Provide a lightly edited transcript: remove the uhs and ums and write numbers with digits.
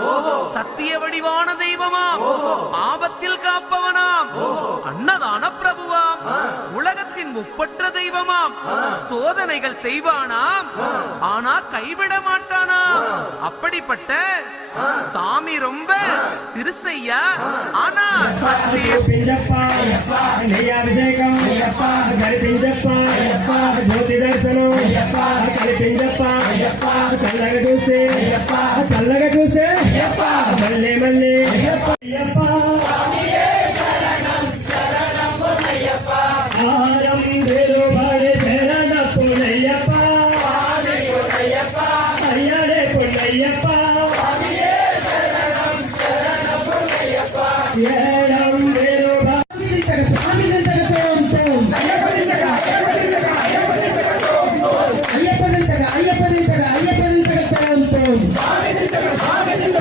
தெய்வமாம், சத்திய வடிவான தெய்வமாம், ஆபத்தில் காப்பவனாம், அன்னதான பிரபுவாம், உலகத்தின் முப்பற்ற தெய்வமாம், சோதனைகள் செய்வானாம் ஆனா கைவிட மாட்டானாம். அப்படிப்பட்ட சாமி ரொம்ப சிறுசையா ஆனா சத்தியம். జ్యోతి దర్శనం కనిపించప్ప చల్లగా చూస్తే మళ్ళీ మళ్ళీ